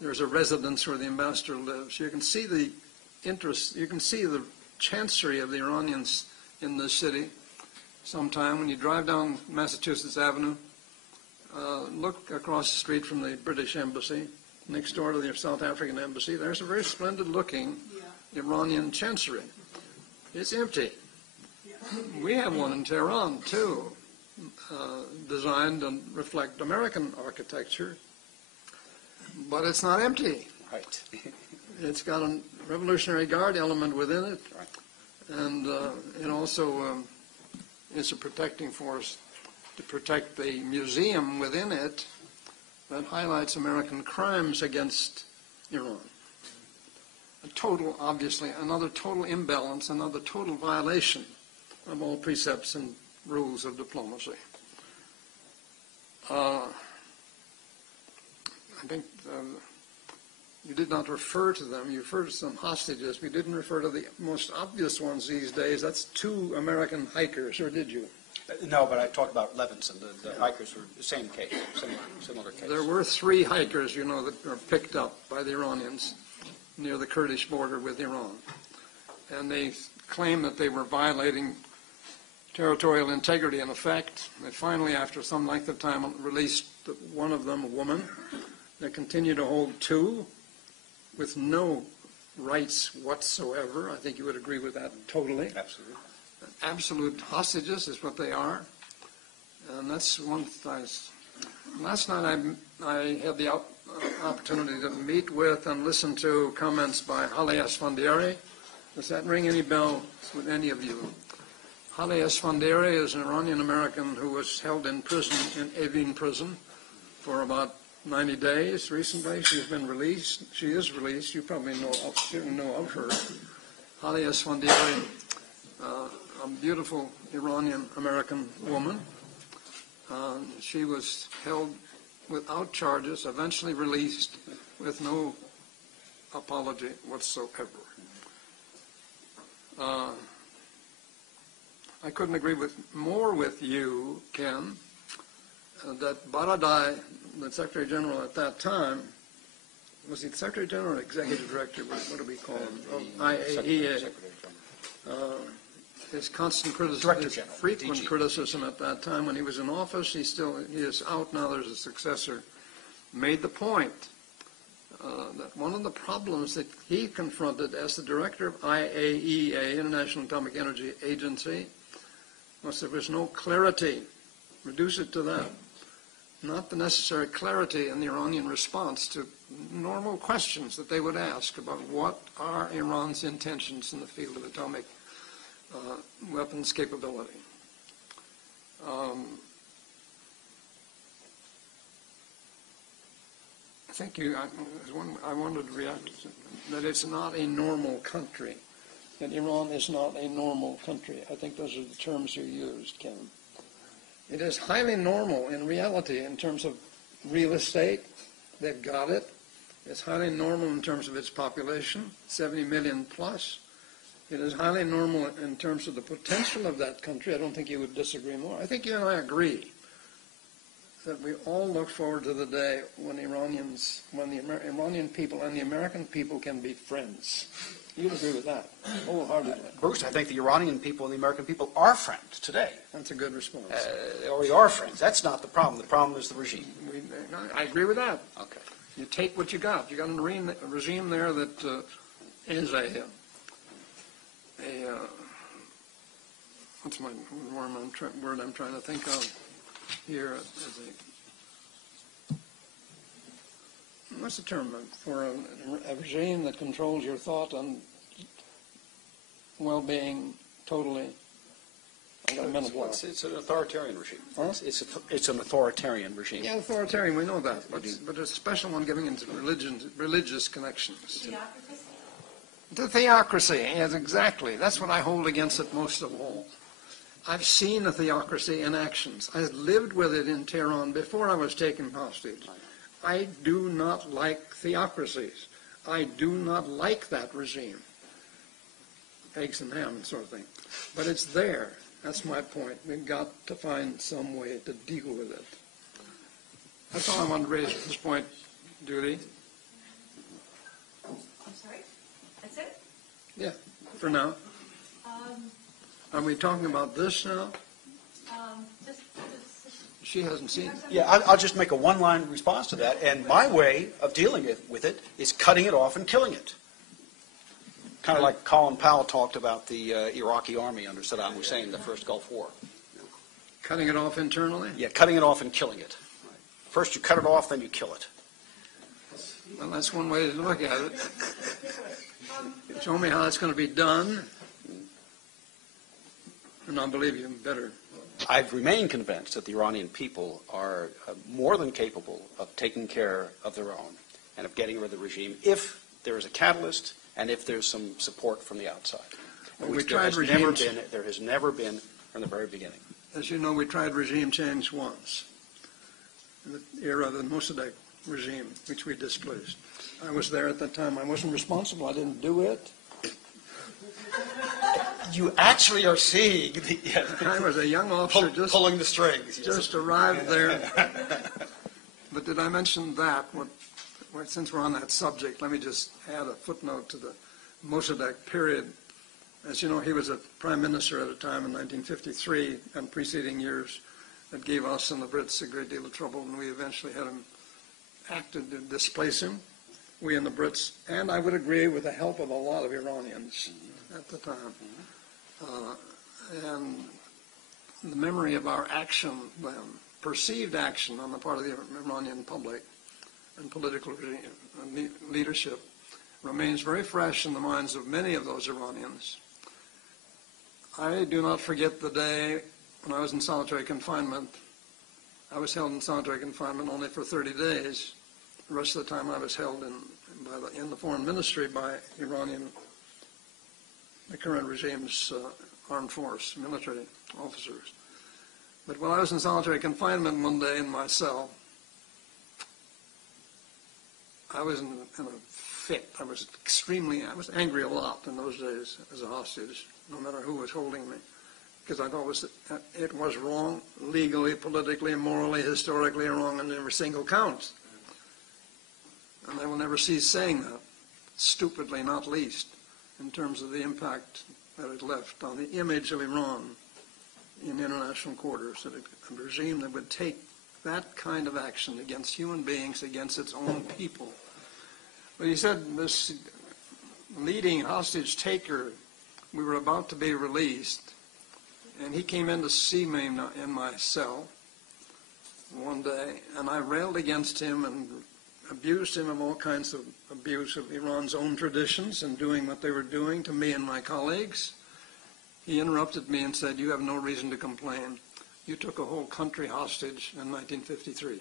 There's a residence where the ambassador lives. You can see the interest, you can see the chancery of the Iranians in this city. Sometime when you drive down Massachusetts Avenue, look across the street from the British Embassy, next door to the South African Embassy, there's a very splendid looking Iranian chancery. It's empty. We have one in Tehran too, designed and reflect American architecture, but it's not empty. Right. It's got a Revolutionary Guard element within it, and it also is a protecting force to protect the museum within it that highlights American crimes against Iran. A total, obviously, another total imbalance, another total violation of all precepts and rules of diplomacy. I think you did not refer to them. You referred to some hostages. We didn't refer to the most obvious ones these days. That's 2 American hikers, or did you? No, but I talked about Levinson. The hikers were the same case, similar case. There were 3 hikers, you know, that were picked up by the Iranians near the Kurdish border with Iran. And they claimed that they were violating territorial integrity in effect. They finally, after some length of time, released one of them, a woman. They continued to hold 2 with no rights whatsoever. I think you would agree with that totally. Absolutely. Absolute hostages is what they are. And that's one thing. Last night I had the opportunity to meet with and listen to comments by Haile Esfandiari. Does that ring any bells with any of you? Haile Esfandiari is an Iranian-American who was held in prison, in Evin prison, for about 90 days recently. She's been released. She is released. You probably know of her. Haile Esfandiari, a beautiful Iranian-American woman. She was held without charges, eventually released with no apology whatsoever. I couldn't agree more with you, Ken, that Baradei, the Secretary General at that time, was he the Secretary General or Executive Director? What do we call him? IAEA. His constant criticism, his frequent criticism at that time when he was in office, he is out now, there's a successor, made the point that one of the problems that he confronted as the director of IAEA, International Atomic Energy Agency, was there was no clarity, reduce it to that, not the necessary clarity in the Iranian response to normal questions that they would ask about what are Iran's intentions in the field of atomic weapons capability. I think I wanted to react to that it's not a normal country, that Iran is not a normal country. I think those are the terms you used, Ken. It is highly normal in reality in terms of real estate. They've got it. It's highly normal in terms of its population, 70 million plus. It is highly normal in terms of the potential of that country. I don't think you would disagree more. I think you and I agree that we all look forward to the day when the Iranian people and the American people can be friends. You agree with that wholeheartedly. Bruce, I think the Iranian people and the American people are friends today. That's a good response. They already are friends. That's not the problem. The problem is the regime. I agree with that. Okay. You take what you got. You got a regime there that is what's my word I'm trying to think of here as what's the term for a regime that controls your thought and well-being totally? I got a mental block. It's an authoritarian regime. Huh? It's an authoritarian regime. Yeah, authoritarian, we know that. But a special one giving into religious connections. The theocracy, yes, exactly. That's what I hold against it most of all. I've seen a theocracy in actions. I lived with it in Tehran before I was taken hostage. I do not like theocracies. I do not like that regime. Eggs and ham sort of thing. But it's there. That's my point. We've got to find some way to deal with it. That's all I wanted to raise at this point, Judy. Sorry? That's it? Yeah, for now. Are we talking about this now? Just She hasn't seen it. Yeah, I'll just make a one-line response to that, and my way of dealing with it is cutting it off and killing it. Kind of like Colin Powell talked about the Iraqi army under Saddam Hussein, the first Gulf War. Cutting it off internally? Yeah, cutting it off and killing it. First you cut it off, then you kill it. Well, that's one way to look at it. Show me how it's going to be done, and I'll believe you better. I've remained convinced that the Iranian people are more than capable of taking care of their own and of getting rid of the regime if there is a catalyst and if there's some support from the outside. Well, we Which tried there has never been from the very beginning. As you know, we tried regime change once, in the era of the Mossadegh regime, which we displaced. I was there at that time. I wasn't responsible. I didn't do it. You actually are seeing I was a young officer pulling the strings. just arrived there. But did I mention that? Since we're on that subject, let me just add a footnote to the Mossadegh period. As you know, he was a prime minister at a time in 1953 and preceding years that gave us and the Brits a great deal of trouble, and we eventually had him acted to displace him, we and the Brits, and I would agree with the help of a lot of Iranians at the time. And the memory of our action then, perceived action on the part of the Iranian public and political leadership remains very fresh in the minds of many of those Iranians. I do not forget the day when I was in solitary confinement. I was held in solitary confinement only for 30 days. The rest of the time I was held in the foreign ministry by the current regime's armed force, military officers. But when I was in solitary confinement one day in my cell, I was in a fit. I was angry a lot in those days as a hostage, no matter who was holding me, because I thought it was wrong, legally, politically, morally, historically wrong on every single count. And I will never cease saying that, stupidly not least, in terms of the impact that it left on the image of Iran in international quarters, that a regime that would take that kind of action against human beings, against its own people. But he said this leading hostage taker, we were about to be released, and he came in to see me in my cell one day, and I railed against him and abused him of all kinds of abuse of Iran's own traditions and doing what they were doing to me and my colleagues. He interrupted me and said, "You have no reason to complain. You took a whole country hostage in 1953.